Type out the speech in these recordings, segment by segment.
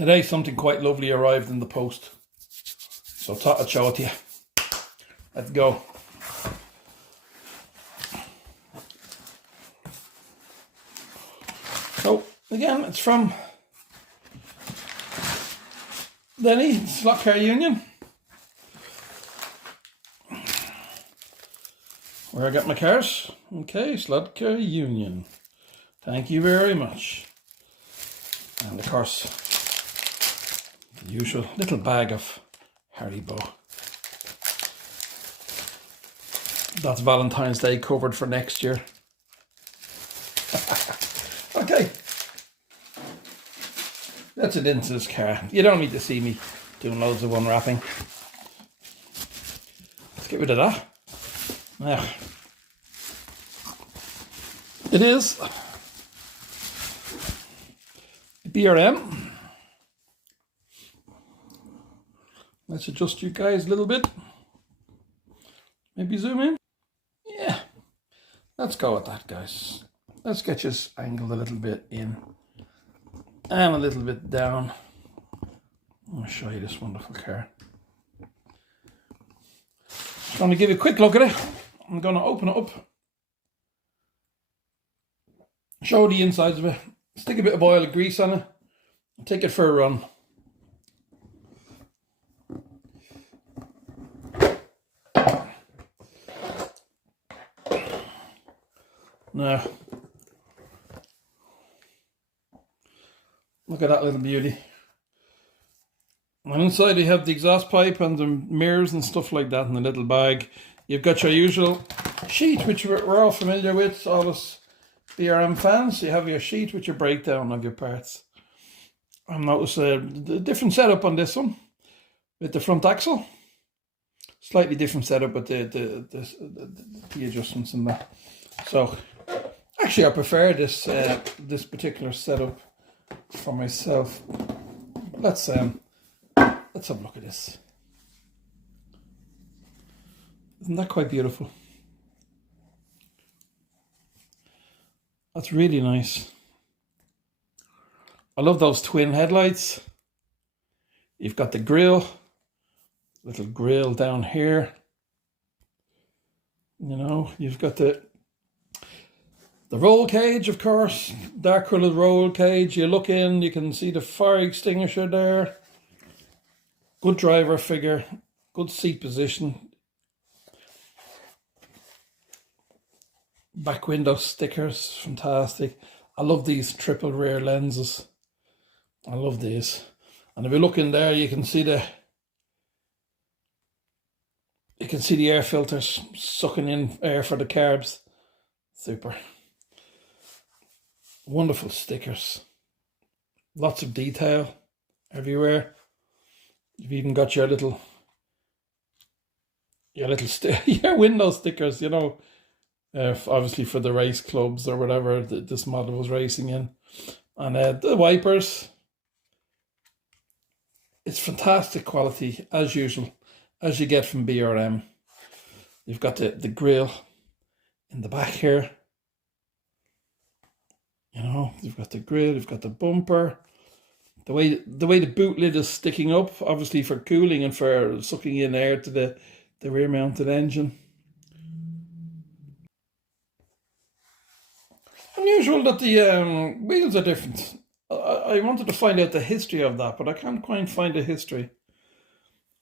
Today something quite lovely arrived in the post, so I thought I'd show it to you. Let's go. So again, it's from Denny, Slotcar Union, where I got my cars. Okay, Slotcar Union. Thank you very much. And of course, the usual little bag of Haribo. That's Valentine's Day covered for next year. Okay. That's it into this car. You don't need to see me doing loads of unwrapping. Let's get rid of that. Now, it is BRM. Let's adjust you guys a little bit. Maybe zoom in. Yeah, let's go with that, guys. Let's get you angled a little bit in and a little bit down. I'll show you this wonderful car. I'm going to give you a quick look at it. I'm going to open it up, show the insides of it, stick a bit of oil and grease on it, and take it for a run. Now, look at that little beauty. And inside you have the exhaust pipe and the mirrors and stuff like that in the little bag. You've got your usual sheet, which we're all familiar with, all us BRM fans. You have your sheet with your breakdown of your parts. I've noticed a different setup on this one with the front axle. Slightly different setup with the adjustments in that. So, actually, I prefer this this particular setup for myself. Let's have a look at this. Isn't that quite beautiful? That's really nice. I love those twin headlights. You've got the grille, little grille down here. You know, you've got the roll cage, of course, dark coloured roll cage. You look in, you can see the fire extinguisher there. Good driver figure, good seat position. Back window stickers, fantastic. I love these triple rear lenses. I love these. And if you look in there, you can see the air filters sucking in air for the carbs. Super. Wonderful stickers. Lots of detail everywhere. You've even got your your window stickers, you know, obviously for the race clubs or whatever this model was racing in. And the wipers. It's fantastic quality, as usual, as you get from BRM. You've got the grille in the back here. You know, you've got the grille, you've got the bumper. The way the boot lid is sticking up, obviously for cooling and for sucking in air to the rear mounted engine. Unusual that the wheels are different. I wanted to find out the history of that, but I can't quite find the history.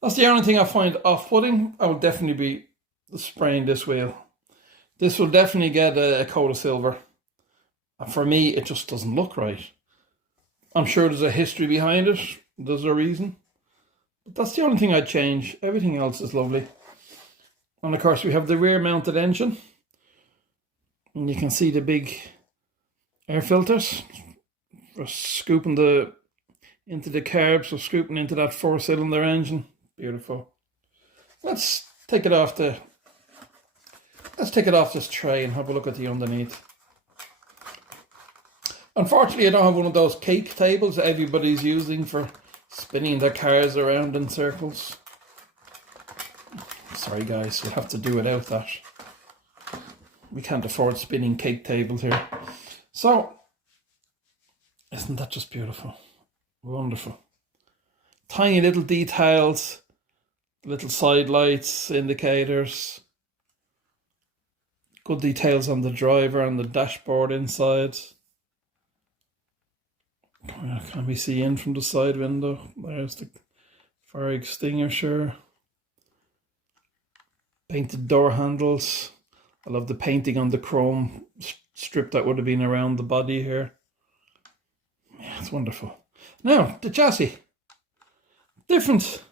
That's the only thing I find off-putting. I will definitely be spraying this wheel. This will definitely get a coat of silver. And for me, it just doesn't look right. I'm sure there's a history behind it. There's a reason. But that's the only thing I'd change. Everything else is lovely. And of course, we have the rear mounted engine. And you can see the big air filters for scooping into the carbs, so scooping into that 4-cylinder engine. Beautiful. Let's take it off this tray and have a look at the underneath. Unfortunately, I don't have one of those cake tables that everybody's using for spinning their cars around in circles. Sorry guys, we'll have to do without that. We can't afford spinning cake tables here. So, isn't that just beautiful? Wonderful. Tiny little details, little side lights, indicators, good details on the driver and the dashboard inside. Can we see in from the side window? There's the fire extinguisher. Painted door handles. I love the painting on the chrome strip that would have been around the body here. Yeah, it's wonderful. Now, the chassis. Different.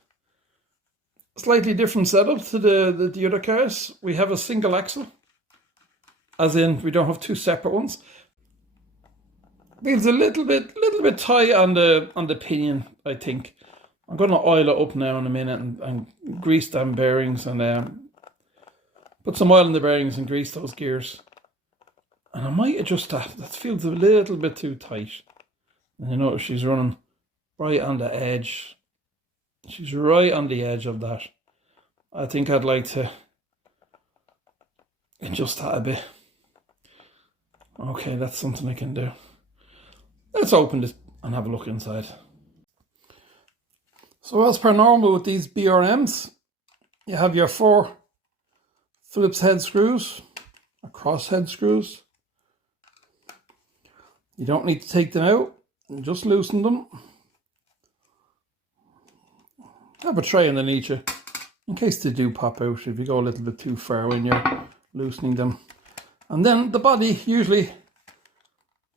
Slightly different setup to the other cars. We have a single axle. As in, we don't have two separate ones. Feels a little bit tight on the pinion, I think. I'm going to oil it up now in a minute and grease them bearings and put some oil in the bearings and grease those gears. And I might adjust that. That feels a little bit too tight. And you notice she's running right on the edge. She's right on the edge of that. I think I'd like to adjust that a bit. Okay, that's something I can do. Let's open this and have a look inside. So as per normal with these BRMs, you have your 4 Phillips head screws, or cross head screws. You don't need to take them out, just loosen them. Have a tray underneath you, in case they do pop out if you go a little bit too far when you're loosening them. And then the body, usually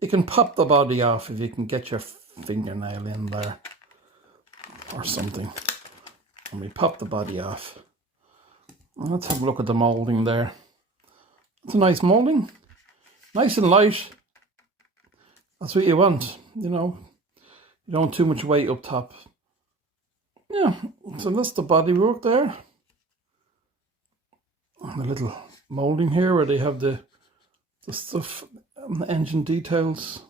you can pop the body off if you can get your fingernail in there or something. And we pop the body off. And let's have a look at the moulding there. It's a nice moulding, nice and light. That's what you want, you know. You don't want too much weight up top. Yeah, so that's the body work there. And the little moulding here where they have the stuff, the engine details.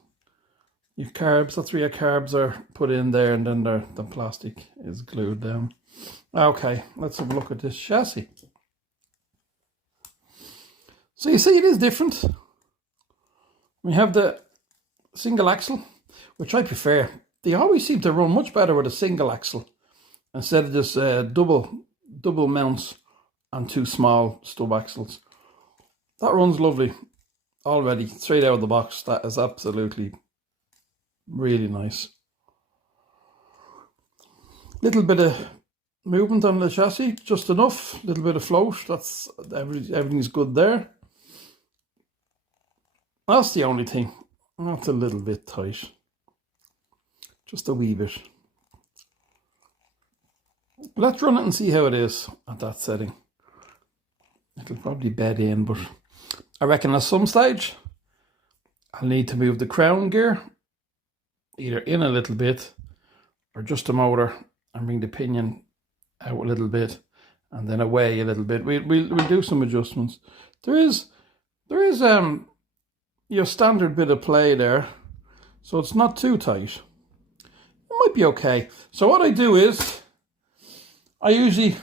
Your carbs, that's where your carbs are put in there, and then the plastic is glued down. Okay, let's have a look at this chassis. So you see it is different. We have the single axle, which I prefer. They always seem to run much better with a single axle instead of this double mounts and 2 small stub axles. That runs lovely already, straight out of the box. That is absolutely really nice. Little bit of movement on the chassis, just enough. Little bit of float. That's everything's good there. That's the only thing. That's a little bit tight. Just a wee bit. Let's run it and see how it is at that setting. It'll probably bed in, but I reckon at some stage I'll need to move the crown gear either in a little bit or just the motor and bring the pinion out a little bit and then away a little bit. We'll do some adjustments. There is your standard bit of play there, so it's not too tight. It might be okay. So what I do is, I usually,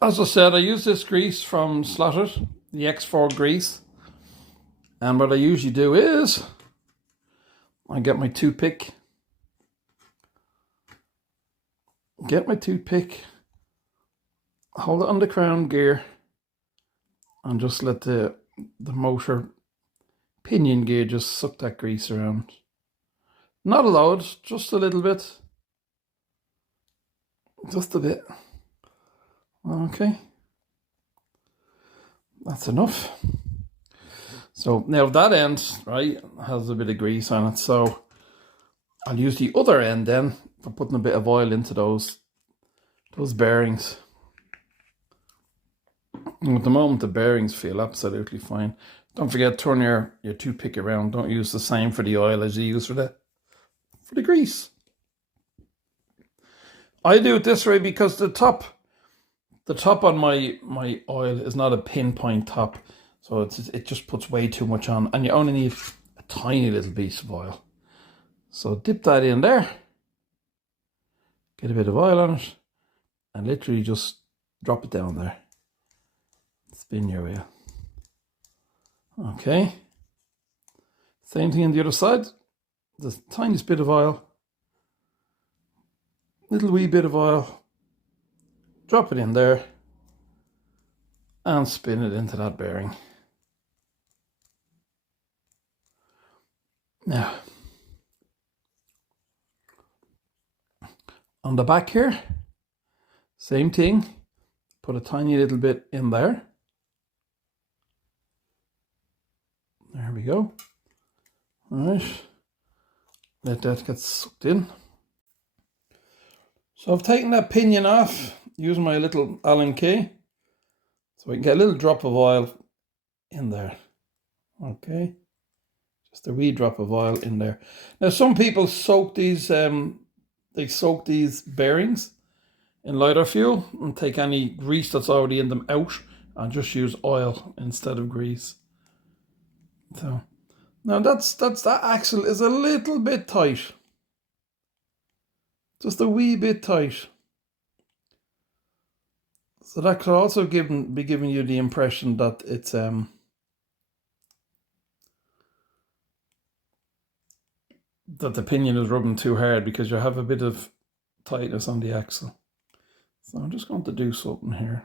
as I said, I use this grease from Slotcar, the X4 grease. And what I usually do is, I get my toothpick, hold it on the crown gear, and just let the motor pinion gear just suck that grease around. Not a lot, just a little bit. Just a bit. Okay. That's enough. So now that end, right, has a bit of grease on it. So I'll use the other end then for putting a bit of oil into those bearings. And at the moment, the bearings feel absolutely fine. Don't forget, turn your toothpick around. Don't use the same for the oil as you use for the grease. I do it this way because the top on my oil is not a pinpoint top, so it just puts way too much on, and you only need a tiny little piece of oil. So dip that in there, get a bit of oil on it, and literally just drop it down there. Spin your wheel. Okay. Same thing on the other side. The tiniest bit of oil. little wee bit of oil, drop it in there, and spin it into that bearing. Now, on the back here, same thing, put a tiny little bit in there. There we go. All right, let that get sucked in. So I've taken that pinion off using my little Allen key, so I can get a little drop of oil in there. Okay, just a wee drop of oil in there. Now some people soak these, they soak these bearings in lighter fuel and take any grease that's already in them out and just use oil instead of grease. So now that axle is a little bit tight, just a wee bit tight. So that could also be giving you the impression that it's that the pinion is rubbing too hard because you have a bit of tightness on the axle. So I'm just going to do something here.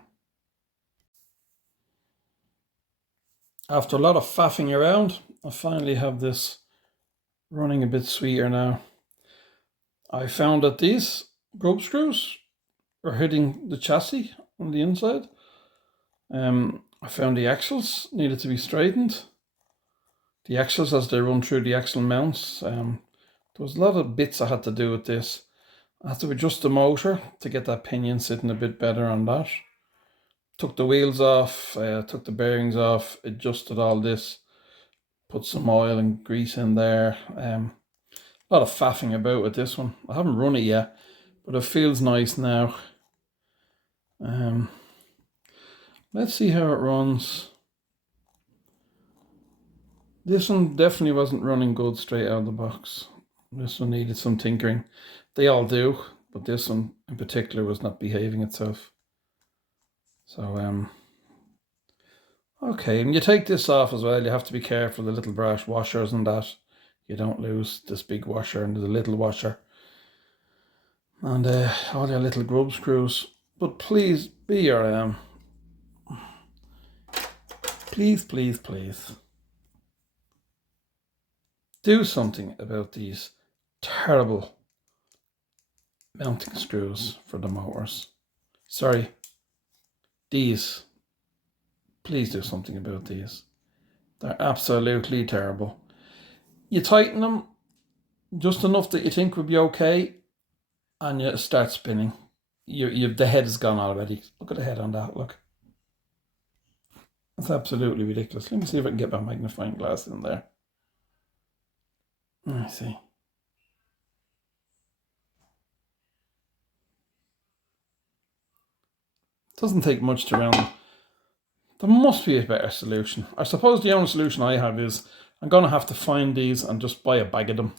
After a lot of faffing around, I finally have this running a bit sweeter now. I found that these grub screws are hitting the chassis on the inside. I found the axles needed to be straightened. The axles as they run through the axle mounts. There was a lot of bits I had to do with this. I had to adjust the motor to get that pinion sitting a bit better on that. Took the wheels off, took the bearings off, adjusted all this, put some oil and grease in there. A lot of faffing about with this one. I haven't run it yet, but it feels nice now. Let's see how it runs. This one definitely wasn't running good straight out of the box. This one needed some tinkering. They all do, but this one in particular was not behaving itself. So, okay, and you take this off as well. You have to be careful, the little brass washers and that. You don't lose this big washer and the little washer. And all your little grub screws. But please, BRM. Please, please, please. Do something about these terrible mounting screws for the motors. Sorry. These. Please do something about these. They're absolutely terrible. You tighten them just enough that you think would be okay, and you start spinning. The head is gone already. Look at the head on that, look. That's absolutely ridiculous. Let me see if I can get my magnifying glass in there. I see. Doesn't take much to round them. There must be a better solution. I suppose the only solution I have is I'm going to have to find these and just buy a bag of them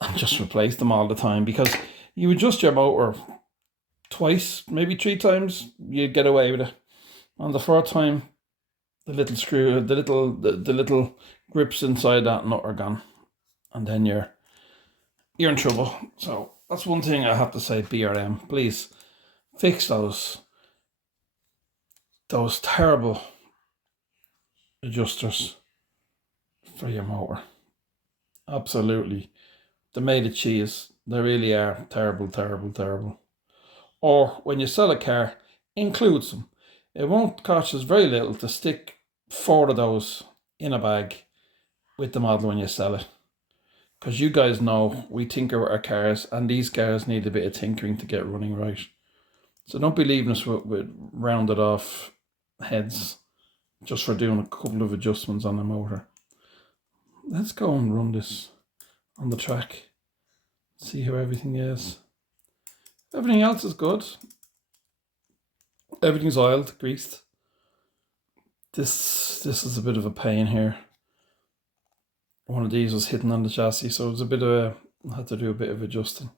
and just replace them all the time, because you adjust your motor twice, maybe 3 times, you get away with it. On the 4th time, the little screw, the little grips inside that nut are gone, and then you're in trouble. So that's one thing I have to say, BRM, please fix those terrible adjusters for your motor. Absolutely. They're made of cheese. They really are terrible, terrible, terrible. Or when you sell a car, include some. It won't cost us very little to stick 4 of those in a bag with the model when you sell it. Because you guys know we tinker with our cars, and these cars need a bit of tinkering to get running right. So don't be leaving us with rounded off heads just for doing a couple of adjustments on the motor. Let's go and run this on the track. See how everything is. Everything else is good. Everything's oiled, greased. This is a bit of a pain here. One of these was hitting on the chassis, so it was a bit of I had to do a bit of adjusting.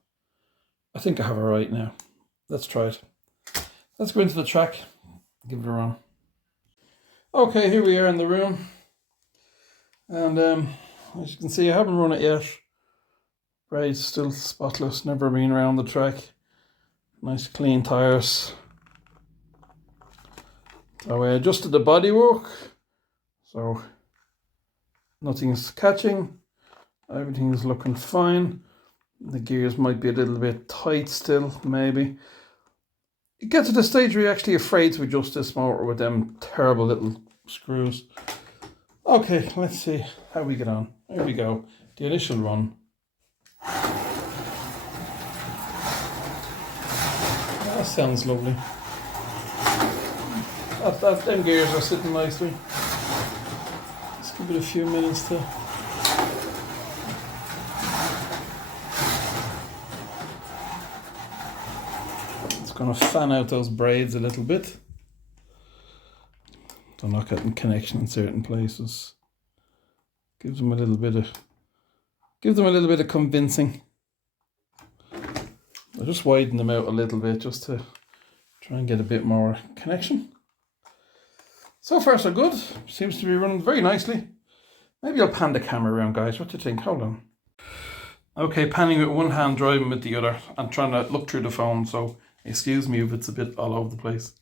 I think I have it right now. Let's try it. Let's go into the track, give it a run. Okay, here we are in the room. And as you can see, I haven't run it yet. Brakes still spotless, never been around the track. Nice clean tyres. So I adjusted the bodywork, so nothing's catching. Everything's looking fine. The gears might be a little bit tight still, maybe. You get to the stage where you're actually afraid to adjust this motor with them terrible little screws. Okay, let's see how we get on. Here we go, the initial run. That sounds lovely. Them gears are sitting nicely. Let's give it a few minutes to... It's going to fan out those braids a little bit. They're not getting connection in certain places. Gives them a little bit of convincing. I'll just widen them out a little bit just to try and get a bit more connection. So far so good. Seems to be running very nicely. Maybe I'll pan the camera around, guys. What do you think? Hold on. Okay, panning with one hand, driving with the other, and trying to look through the phone, so excuse me if it's a bit all over the place.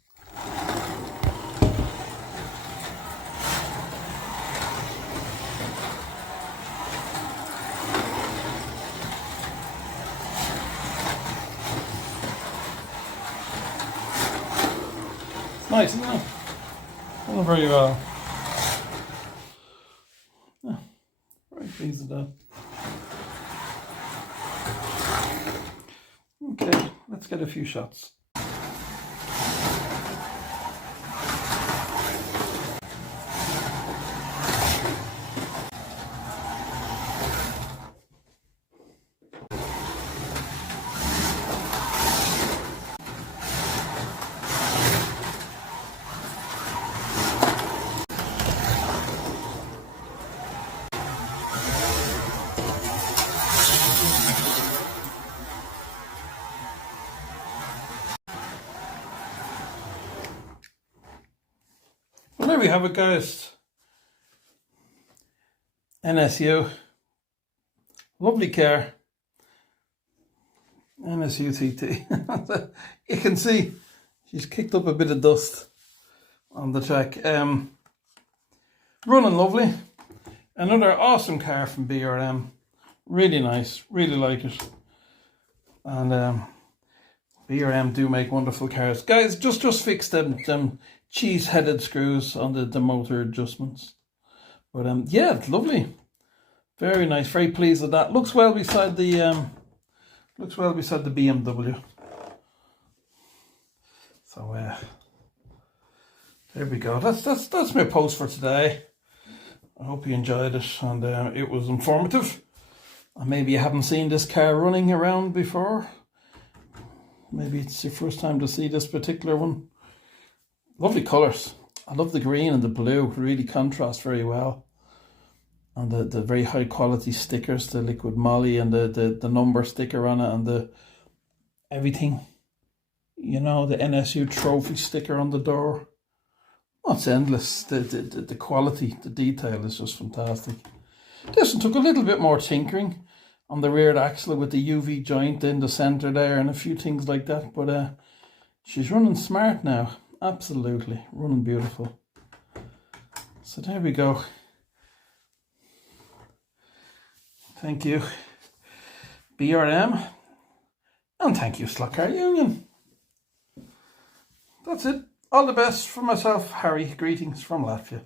It's nice, isn't it? Going very well. Yeah, very pleased with that. Okay, let's get a few shots. Well, there we have it, guys. NSU. Lovely car. Nsu Tt. You can see she's kicked up a bit of dust on the track. Running lovely. Another awesome car from BRM. Really nice. Really like it. And BRM do make wonderful cars. Guys, just fix them cheese-headed screws on the motor adjustments. But yeah, it's lovely. Very nice. Very pleased with that. Looks well beside the BMW. So there we go. That's my post for today. I hope you enjoyed it, and it was informative. And maybe you haven't seen this car running around before. Maybe it's your first time to see this particular one. Lovely colours. I love the green and the blue. Really contrast very well. And the very high quality stickers, the liquid moly and the number sticker on it, and the everything. You know, the NSU trophy sticker on the door. Oh, it's endless. The quality, the detail is just fantastic. This one took a little bit more tinkering on the rear axle with the UV joint in the centre there and a few things like that. But she's running smart now. Absolutely. Running beautiful. So there we go. Thank you, BRM. And thank you, Slotcar Union. That's it. All the best from myself, Harry. Greetings from Latvia.